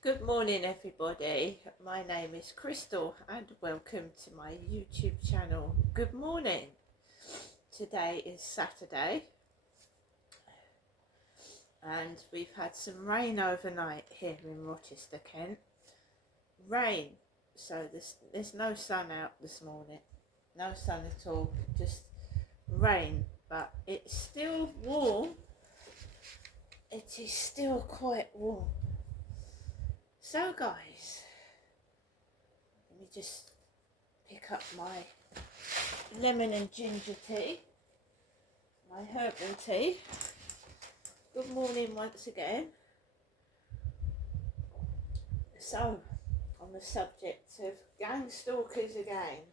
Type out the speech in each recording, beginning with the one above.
Good morning, everybody. My name is Crystal, and welcome to my YouTube channel. Good morning. Today is Saturday, and we've had some rain overnight here in Rochester, Kent. Rain, so there's no sun out this morning. No sun at all, just rain, but it's still warm. It is still quite warm. So, guys, let me just pick up my lemon and ginger tea, my herbal tea. Good morning once again. So, on the subject of gang stalkers again.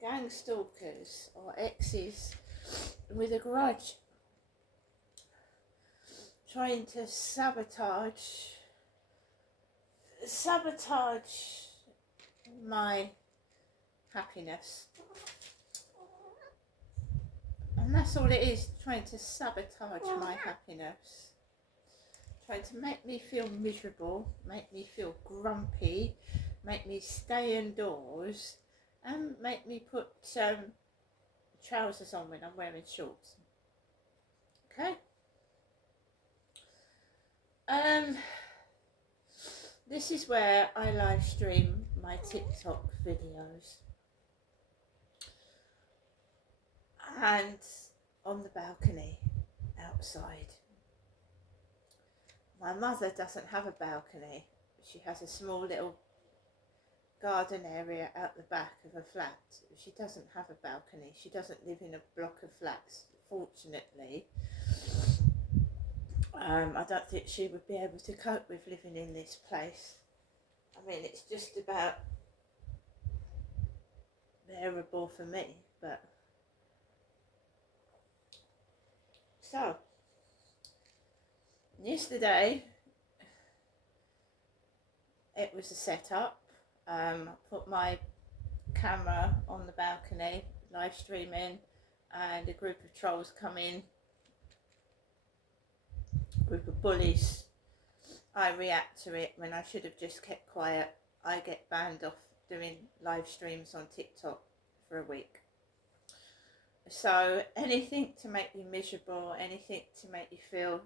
Gang stalkers or exes with a grudge trying to sabotage my happiness. And that's all it is, trying to sabotage my happiness. Trying to make me feel miserable, make me feel grumpy, make me stay indoors, and make me put trousers on when I'm wearing shorts. Okay? This is where I live stream my TikTok videos. And on the balcony outside. My mother doesn't have a balcony. She has a small little garden area out the back of a flat. She doesn't have a balcony. She doesn't live in a block of flats, fortunately. I don't think she would be able to cope with living in this place. I mean, it's just about bearable for me, but... So, yesterday, it was a setup. I put my camera on the balcony, live streaming, and a group of trolls come in, group of bullies. I react to it when I should have just kept quiet. I get banned off doing live streams on TikTok for a week. So anything to make you miserable, anything to make you feel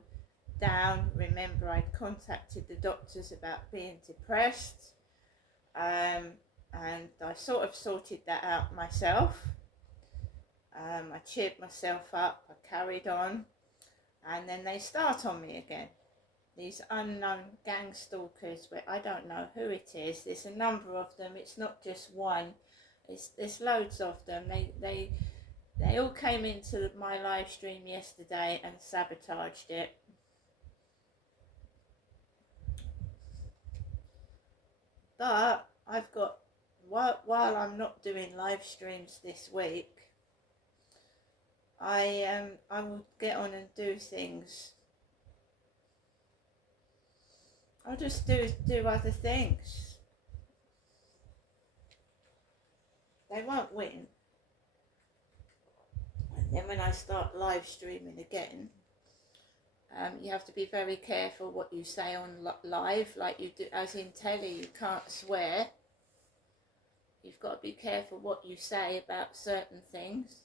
down. Remember, I'd contacted the doctors about being depressed, and I sort of sorted that out myself. I cheered myself up, I carried on, and then they start on me again. These unknown gang stalkers, where I don't know who it is. There's a number of them. It's not just one. There's loads of them. They all came into my live stream yesterday and sabotaged it. But I've got, while I'm not doing live streams this week, I will get on and do things. I'll just do other things. They won't win. And then when I start live streaming again, you have to be very careful what you say on live, like you do, as in telly. You can't swear. You've got to be careful what you say about certain things.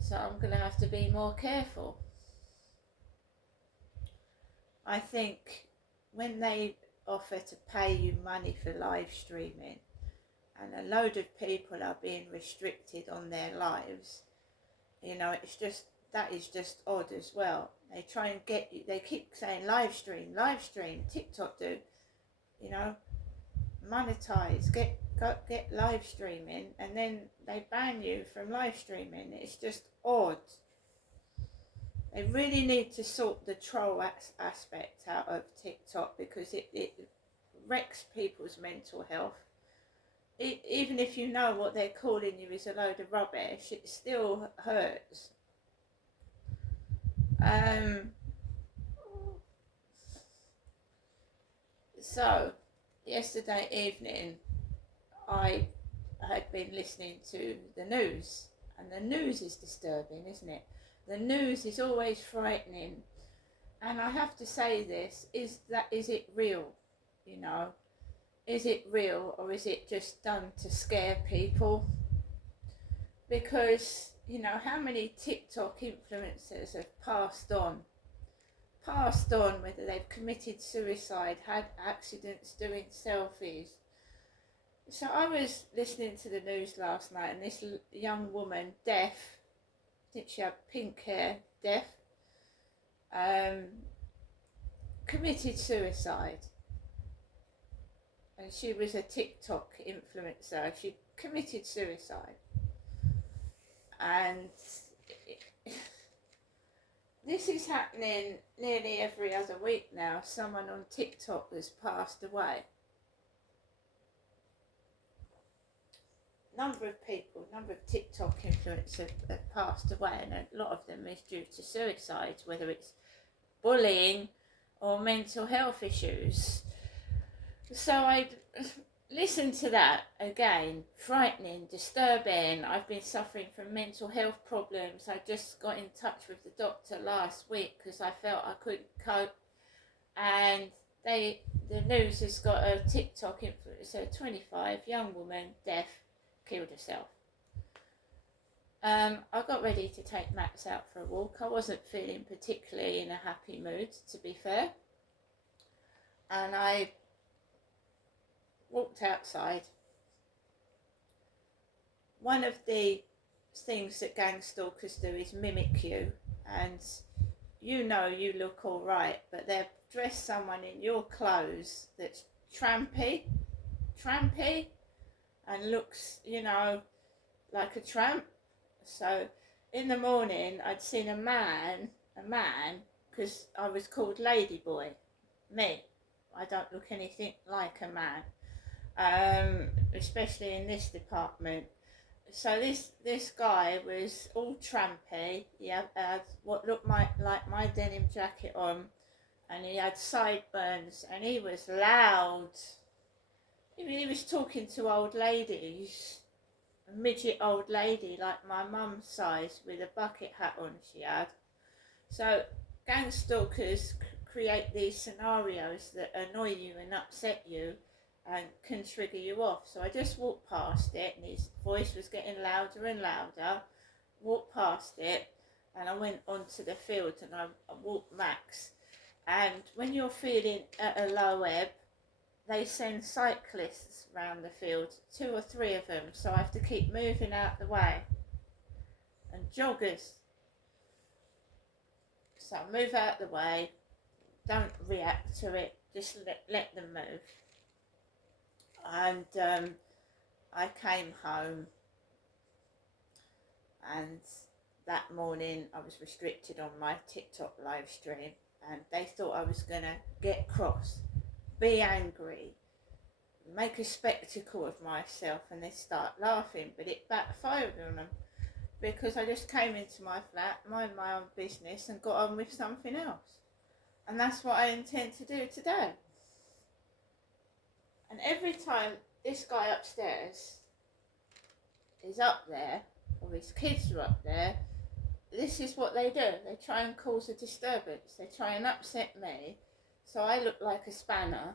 So I'm going to have to be more careful. I think when they offer to pay you money for live streaming, and a load of people are being restricted on their lives, you know, that is just odd as well. They try and get you, they keep saying live stream, TikTok do, you know, monetize, get live streaming, and then they ban you from live streaming. It's just odd. They really need to sort the troll aspect out of TikTok, because it wrecks people's mental health. Even if you know what they're calling you is a load of rubbish, it still hurts. So, yesterday evening, I had been listening to the news, and the news is disturbing, isn't it? The news is always frightening, and I have to say this, is it real? You know, is it real, or is it just done to scare people? Because, you know, how many TikTok influencers have passed on, whether they've committed suicide, had accidents doing selfies. So I was listening to the news last night, and this young woman, deaf, I think she had pink hair, deaf, committed suicide. And she was a TikTok influencer. She committed suicide. And this is happening nearly every other week now. Someone on TikTok has passed away. Number of TikTok influencers have passed away, and a lot of them is due to suicides, whether it's bullying or mental health issues. So I listened to that again, frightening, disturbing. I've been suffering from mental health problems. I just got in touch with the doctor last week because I felt I couldn't cope, and the news has got a TikTok influencer, 25, young woman, deaf, killed herself. I got ready to take Max out for a walk. I wasn't feeling particularly in a happy mood, to be fair, and I walked outside. One of the things that gang stalkers do is mimic you, and you know you look all right, but they'll dress someone in your clothes that's trampy, and looks, you know, like a tramp. So in the morning I'd seen a man, because I was called Ladyboy. Me, I don't look anything like a man, especially in this department. So this guy was all trampy. He had what looked like my denim jacket on, and he had sideburns, and he was loud. I mean, he was talking to old ladies, a midget old lady like my mum's size with a bucket hat on she had. So gang stalkers create these scenarios that annoy you and upset you and can trigger you off. So I just walked past it, and his voice was getting louder and louder. Walked past it, and I went onto the field, and I walked Max. And when you're feeling at a low ebb, they send cyclists round the field, 2 or 3 of them, so I have to keep moving out the way. And joggers. So move out the way, don't react to it, just let them move. And I came home, and that morning I was restricted on my TikTok live stream, and they thought I was going to get cross, be angry, make a spectacle of myself, and they start laughing, but it backfired on them because I just came into my flat, mind my own business, and got on with something else. And that's what I intend to do today. And every time this guy upstairs is up there, or his kids are up there, this is what they do. They try and cause a disturbance. They try and upset me, so I look like a spanner.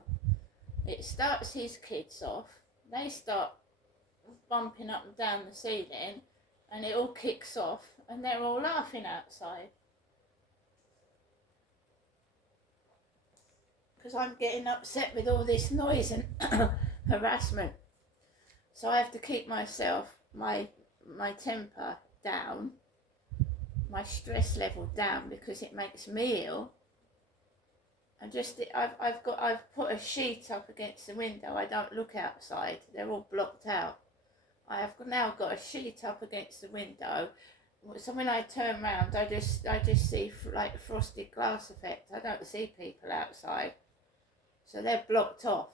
It starts his kids off. They start bumping up and down the ceiling, and it all kicks off, and they're all laughing outside. Because I'm getting upset with all this noise and harassment. So I have to keep myself, my temper down, my stress level down, because it makes me ill. And just I've put a sheet up against the window. I don't look outside. They're all blocked out. I have now got a sheet up against the window. So when I turn round, I just see like frosted glass effect. I don't see people outside. So they're blocked off.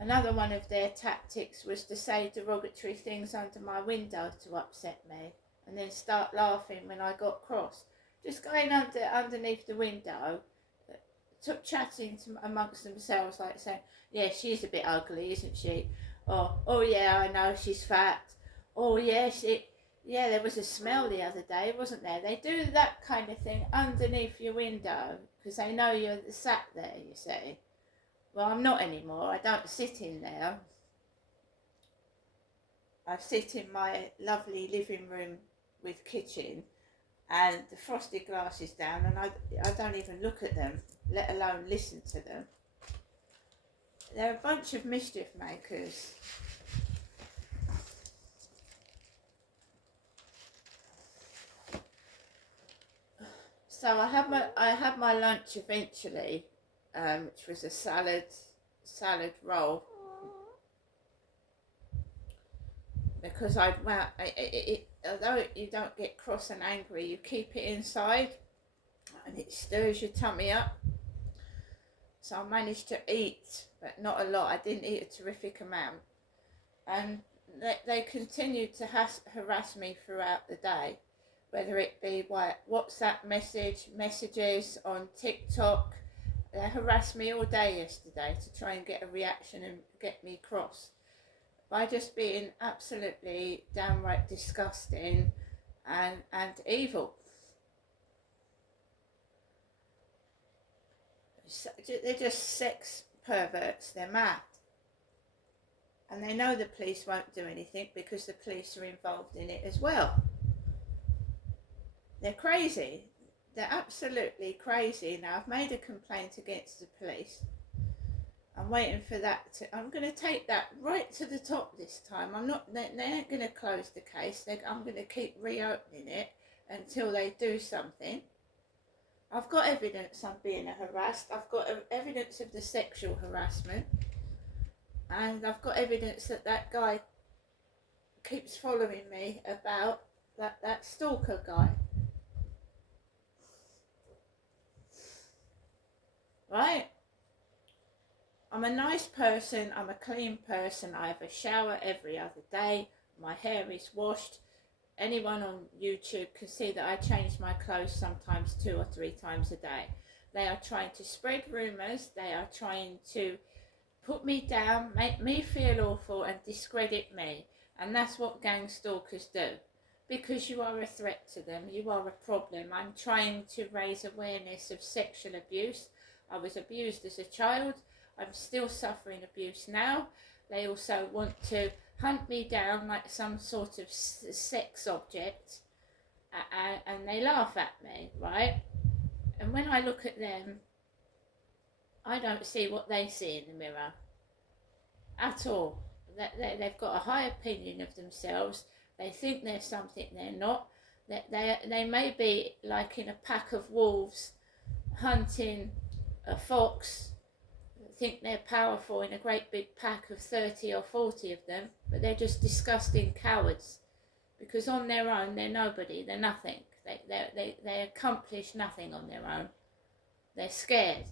Another one of their tactics was to say derogatory things under my window to upset me, and then start laughing when I got cross. Just going underneath the window, chatting amongst themselves, like saying, yeah, she's a bit ugly, isn't she? Oh yeah, I know, she's fat. Oh yeah, Yeah, there was a smell the other day, wasn't there? They do that kind of thing underneath your window because they know you're sat there, you see. Well, I'm not anymore. I don't sit in there. I sit in my lovely living room with kitchen, and the frosted glass is down, and I don't even look at them, let alone listen to them. They're a bunch of mischief makers. So I had my lunch eventually, which was a salad roll, because although you don't get cross and angry, you keep it inside, and it stirs your tummy up. So I managed to eat, but not a lot. I didn't eat a terrific amount, and they continued to harass me throughout the day, whether it be WhatsApp messages on TikTok. They harassed me all day yesterday to try and get a reaction and get me cross by just being absolutely downright disgusting and evil. They're just sex perverts. They're mad. And they know the police won't do anything because the police are involved in it as well. They're crazy. They're absolutely crazy. Now, I've made a complaint against the police. I'm waiting for that I'm going to take that right to the top this time. They ain't going to close the case. I'm going to keep reopening it until they do something. I've got evidence I'm being harassed. I've got evidence of the sexual harassment. And I've got evidence that guy keeps following me about that stalker guy. Right? I'm a nice person, I'm a clean person, I have a shower every other day, my hair is washed. Anyone on YouTube can see that I change my clothes sometimes 2 or 3 times a day. They are trying to spread rumours, they are trying to put me down, make me feel awful and discredit me. And that's what gang stalkers do. Because you are a threat to them, you are a problem. I'm trying to raise awareness of sexual abuse. I was abused as a child. I'm still suffering abuse now. They also want to hunt me down like some sort of sex object, and they laugh at me, right? And when I look at them, I don't see what they see in the mirror at all. They've got a high opinion of themselves. They think they're something they're not. They may be like in a pack of wolves hunting a fox, think they're powerful in a great big pack of 30 or 40 of them, but they're just disgusting cowards, because on their own they're nobody, they're nothing. They accomplish nothing on their own. They're scared.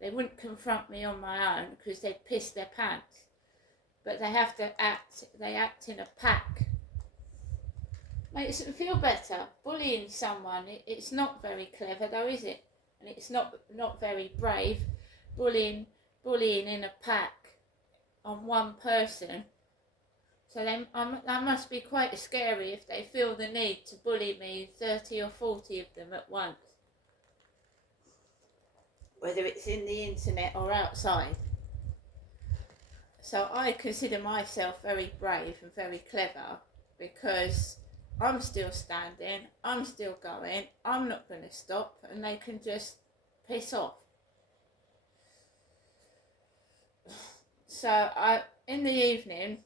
They wouldn't confront me on my own because they'd piss their pants, but they have to act in a pack. Makes them feel better. Bullying someone, it's not very clever though, is it? And it's not very brave. Bullying in a pack on one person. So that must be quite scary if they feel the need to bully me, 30 or 40 of them at once. Whether it's in the internet or outside. So I consider myself very brave and very clever because I'm still standing, I'm still going, I'm not going to stop, and they can just piss off. So in the evening,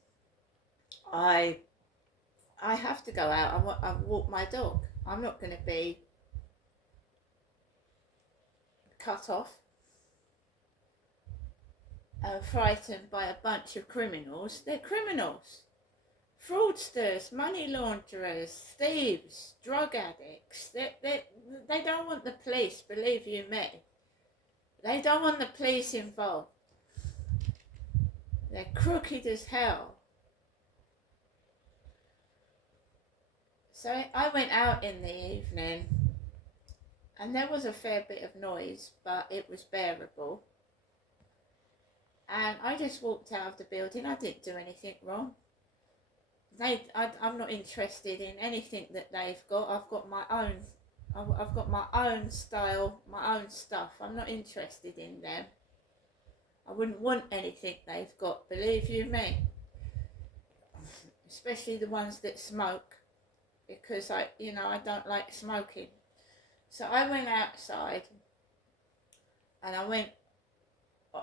I have to go out. I walk my dog. I'm not going to be cut off and frightened by a bunch of criminals. They're criminals. Fraudsters, money launderers, thieves, drug addicts. They don't want the police, believe you me. They don't want the police involved. They're crooked as hell. So I went out in the evening, and there was a fair bit of noise, but it was bearable. And I just walked out of the building. I didn't do anything wrong. I'm not interested in anything that they've got. I've got my own. I've got my own style, my own stuff. I'm not interested in them. I wouldn't want anything they've got, believe you me. Especially the ones that smoke, because I don't like smoking. So I went outside and I went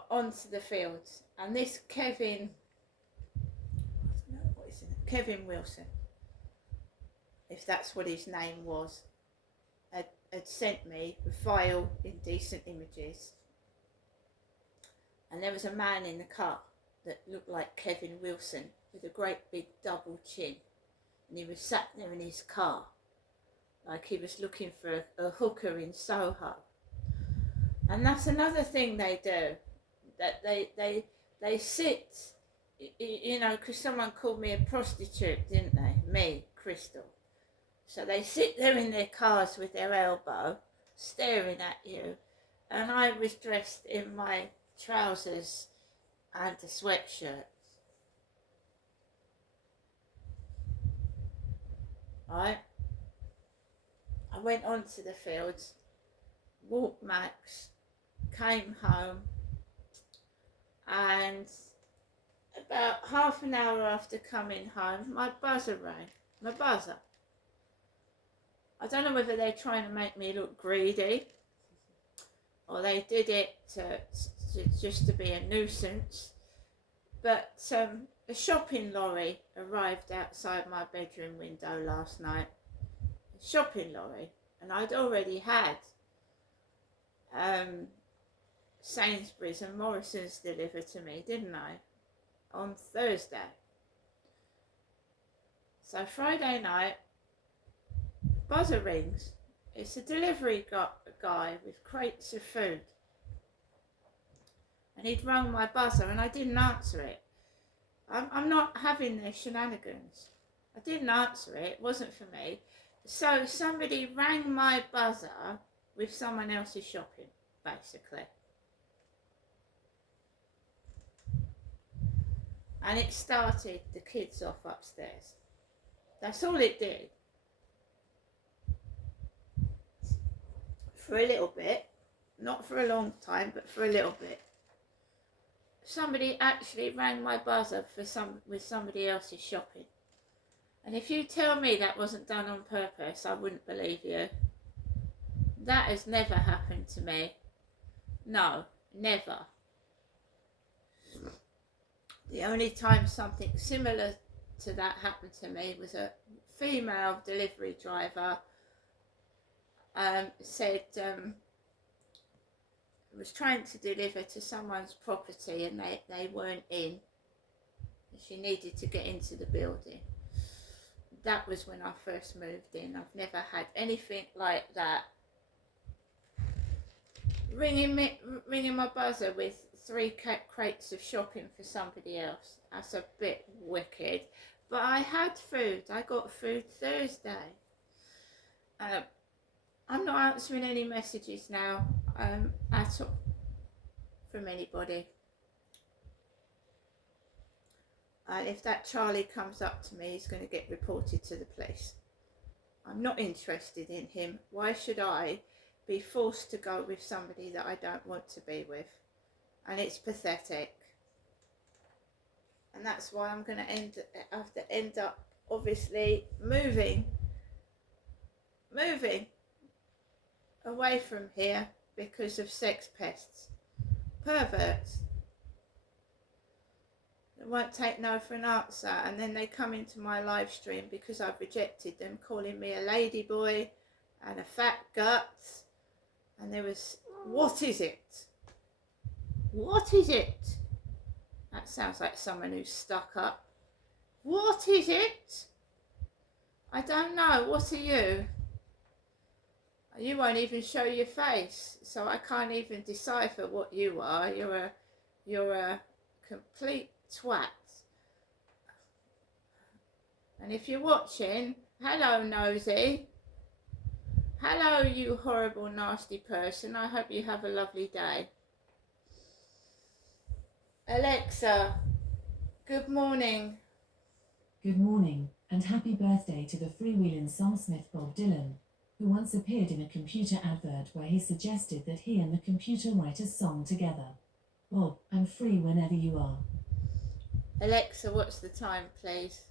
onto the fields, and this Kevin, I don't know what is it, Kevin Wilson, if that's what his name was, had sent me vile, indecent images. And there was a man in the car that looked like Kevin Wilson with a great big double chin. And he was sat there in his car like he was looking for a hooker in Soho. And that's another thing they do, that they sit, because someone called me a prostitute, didn't they? Me, Crystal. So they sit there in their cars with their elbow, staring at you, and I was dressed in my trousers and a sweatshirt. Right? I went onto the fields, walked Max, came home, and about half an hour after coming home, my buzzer rang. My buzzer. I don't know whether they're trying to make me look greedy, or they did it just to be a nuisance, but a shopping lorry arrived outside my bedroom window last night. A shopping lorry, and I'd already had Sainsbury's and Morrison's delivered to me, didn't I, on Thursday. So Friday night, buzzer rings. It's a delivery guy with crates of food. And he'd rung my buzzer and I didn't answer it. I'm not having their shenanigans. I didn't answer it. It wasn't for me. So somebody rang my buzzer with someone else's shopping, basically. And it started the kids off upstairs. That's all it did. For a little bit, not for a long time, but for a little bit. Somebody actually rang my buzzer with somebody else's shopping. And if you tell me that wasn't done on purpose, I wouldn't believe you. That has never happened to me. No, never. The only time something similar to that happened to me was a female delivery driver said was trying to deliver to someone's property and they weren't in. She needed to get into the building. That was when I first moved in. I've never had anything like that. Ringing my buzzer with 3 crates of shopping for somebody else. That's a bit wicked. But I had food. I got food Thursday. I'm not answering any messages now at all from anybody. And if that Charlie comes up to me, he's going to get reported to the police. I'm not interested in him. Why should I be forced to go with somebody that I don't want to be with? And it's pathetic. And that's why I'm going to end up obviously moving away from here because of sex pests, perverts. They won't take no for an answer, and then they come into my live stream because I've rejected them, calling me a ladyboy and a fat gut. And there was, what is it? What is it? That sounds like someone who's stuck up. What is it? I don't know. What are you? You won't even show your face, so I can't even decipher what you are. You're a complete twat. And if you're watching, hello nosy. Hello you horrible nasty person. I hope you have a lovely day. Alexa, good morning. Good morning, and happy birthday to the freewheeling songsmith Bob Dylan, who once appeared in a computer advert where he suggested that he and the computer write a song together. Bob, I'm free whenever you are. Alexa, what's the time, please?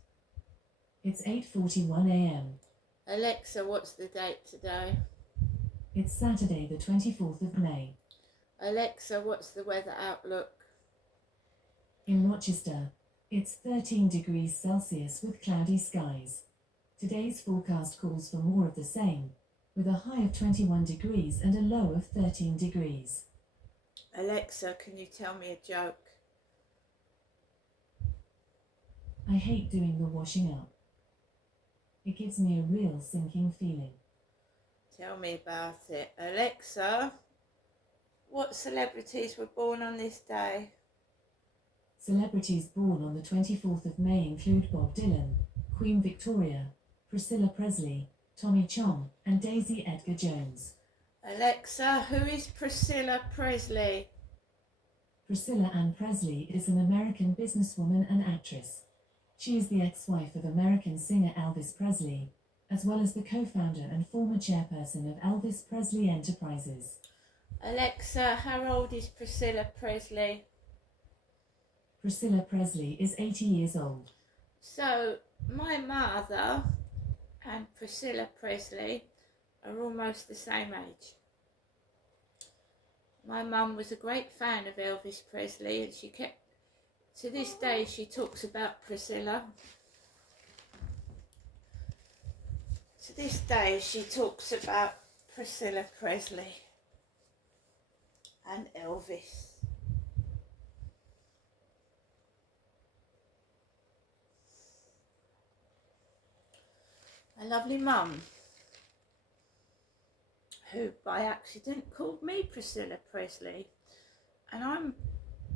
It's 8:41 a.m. Alexa, what's the date today? It's Saturday the 24th of May. Alexa, what's the weather outlook? In Rochester, it's 13 degrees Celsius with cloudy skies. Today's forecast calls for more of the same, with a high of 21 degrees and a low of 13 degrees. Alexa, can you tell me a joke? I hate doing the washing up. It gives me a real sinking feeling. Tell me about it. Alexa, what celebrities were born on this day? Celebrities born on the 24th of May include Bob Dylan, Queen Victoria, Priscilla Presley, Tommy Chong, and Daisy Edgar Jones. Alexa, who is Priscilla Presley? Priscilla Ann Presley is an American businesswoman and actress. She is the ex-wife of American singer Elvis Presley, as well as the co-founder and former chairperson of Elvis Presley Enterprises. Alexa, how old is Priscilla Presley? Priscilla Presley is 80 years old. So, my mother and Priscilla Presley are almost the same age. My mum was a great fan of Elvis Presley, and to this day she talks about Priscilla. To this day she talks about Priscilla Presley and Elvis. A lovely mum who by accident called me Priscilla Presley, and I'm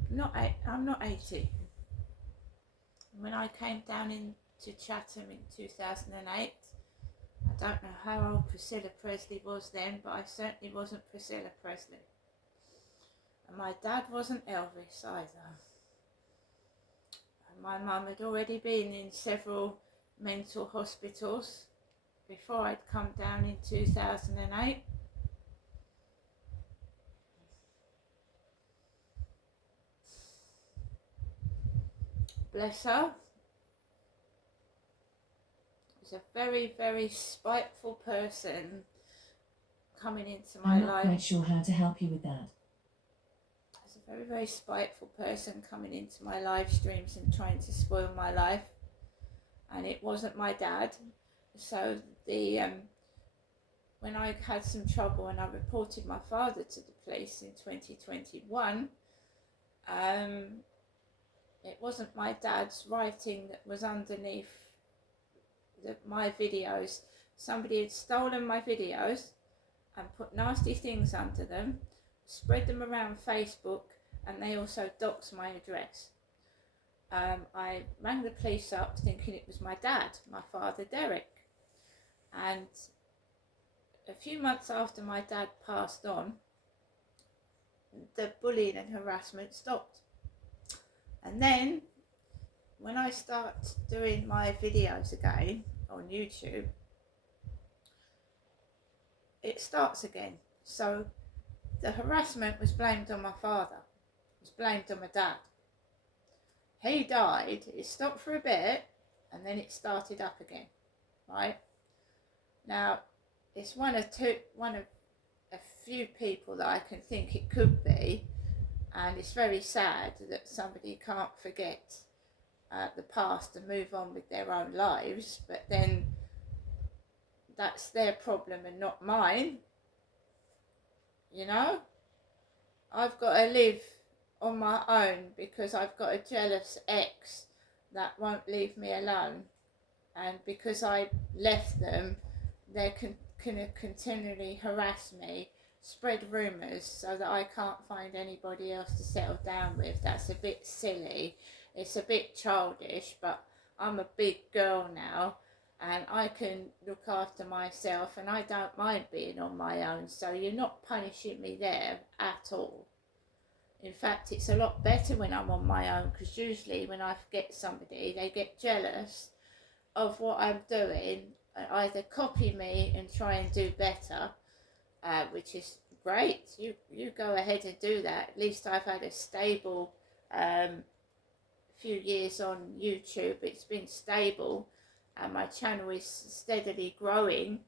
not 80. When I came down into Chatham in 2008, I don't know how old Priscilla Presley was then, but I certainly wasn't Priscilla Presley. And my dad wasn't Elvis either. And my mum had already been in several mental hospitals before I'd come down in 2008. Bless her. Was a very, very spiteful person coming into my life. I'm not quite sure how to help you with that. There's a very, very spiteful person coming into my live streams and trying to spoil my life. And it wasn't my dad. So when I had some trouble and I reported my father to the police in 2021, it wasn't my dad's writing that was underneath my videos. Somebody had stolen my videos and put nasty things under them, spread them around Facebook, and they also doxed my address. I rang the police up thinking it was my dad, my father Derek. And a few months after my dad passed on, the bullying and harassment stopped. And then when I start doing my videos again on YouTube, it starts again. So the harassment was blamed on my father, it was blamed on my dad. He died, it stopped for a bit, and then it started up again, right? Now, it's one of a few people that I can think it could be, and it's very sad that somebody can't forget the past and move on with their own lives, but then that's their problem and not mine, you know? I've got to live on my own because I've got a jealous ex that won't leave me alone, and because I left them, they're continually harass me, spread rumours so that I can't find anybody else to settle down with. That's a bit silly, it's a bit childish, but I'm a big girl now and I can look after myself, and I don't mind being on my own, so you're not punishing me there at all. In fact, it's a lot better when I'm on my own, because usually when I get somebody, they get jealous of what I'm doing either copy me and try and do better, which is great. You go ahead and do that. At least I've had a stable few years on YouTube. It's been stable, and my channel is steadily growing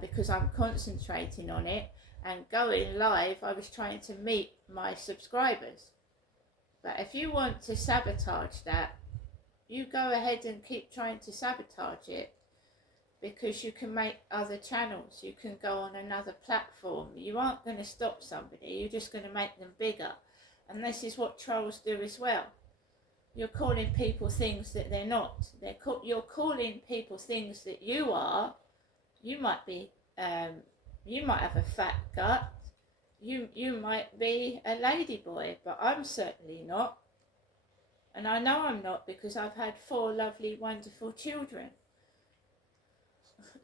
because I'm concentrating on it. And going live, I was trying to meet my subscribers. But if you want to sabotage that, you go ahead and keep trying to sabotage it, because you can make other channels. You can go on another platform. You aren't going to stop somebody. You're just going to make them bigger. And this is what trolls do as well. You're calling people things that they're not. You're calling people things that you are. You might be, you might have a fat gut. You might be a ladyboy, but I'm certainly not. And I know I'm not, because I've had 4 lovely, wonderful children.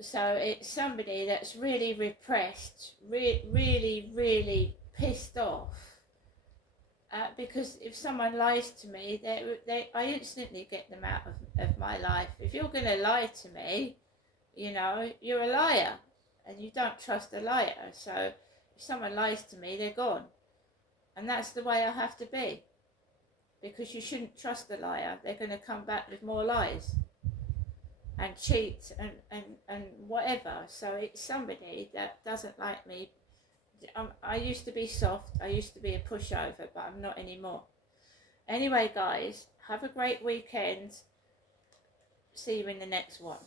So it's somebody that's really repressed, really, really pissed off. Because if someone lies to me, I instantly get them out of my life. If you're going to lie to me, you know, you're a liar, and you don't trust a liar. So if someone lies to me, they're gone. And that's the way I have to be. Because you shouldn't trust a liar. They're going to come back with more lies and cheat and whatever. So it's somebody that doesn't like me. I used to be soft, I used to be a pushover, but I'm not anymore. Anyway, guys, have a great weekend. See you in the next one.